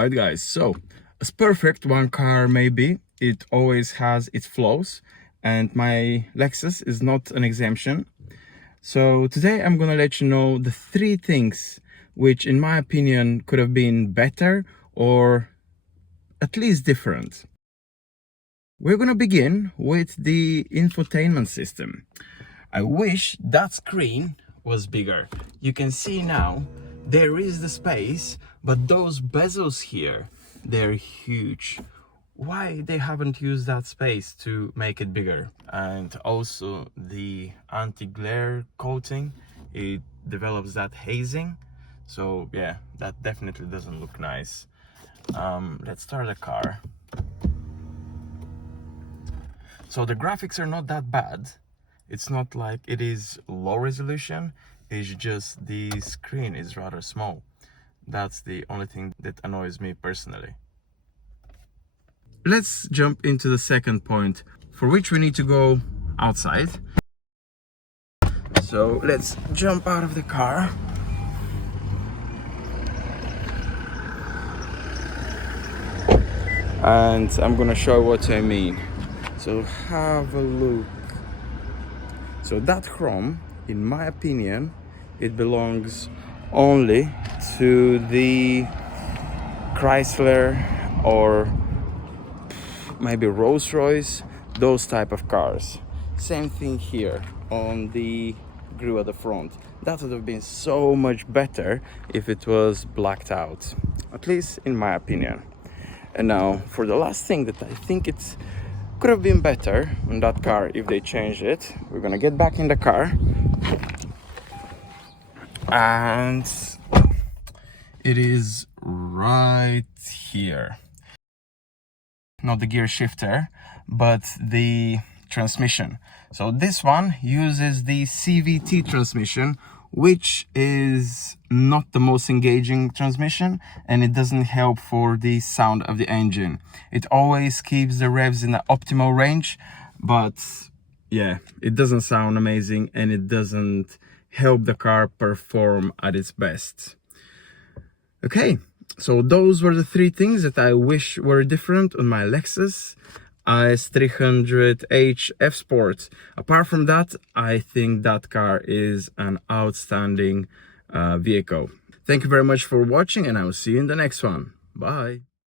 Alright guys, so as perfect one car may be, it always has its flaws, and my Lexus is not an exemption. So today I'm gonna let you know the 3 things which in my opinion could have been better or at least different. We're gonna begin with the infotainment system. I wish that screen was bigger. You can see now there is the space, but those bezels here, they're huge. Why they haven't used that space to make it bigger? And also the anti-glare coating, it develops that hazing. So yeah, that definitely doesn't look nice. Let's start the car. So the graphics are not that bad. It's not like it is low resolution, it's just the screen is rather small. That's the only thing that annoys me personally. Let's jump into the second point, for which we need to go outside. So let's jump out of the car. And I'm gonna show what I mean. So have a look. So that chrome, in my opinion, it belongs only to the Chrysler or maybe Rolls-Royce, those type of cars. Same thing here on the grille at the front. That would have been so much better if it was blacked out, at least in my opinion. And now for the last thing that I think it's could have been better on that car if they changed it. We're gonna get back in the car, and it is right here. Not the gear shifter, but the transmission. So this one uses the CVT transmission, which is not the most engaging transmission, and it doesn't help for the sound of the engine. It always keeps the revs in the optimal range, but yeah, it doesn't sound amazing and it doesn't help the car perform at its best. Okay, so those were the 3 things that I wish were different on my Lexus IS 300h F Sport. Apart from that, I think that car is an outstanding vehicle. Thank you very much for watching, and I will see you in the next one. Bye.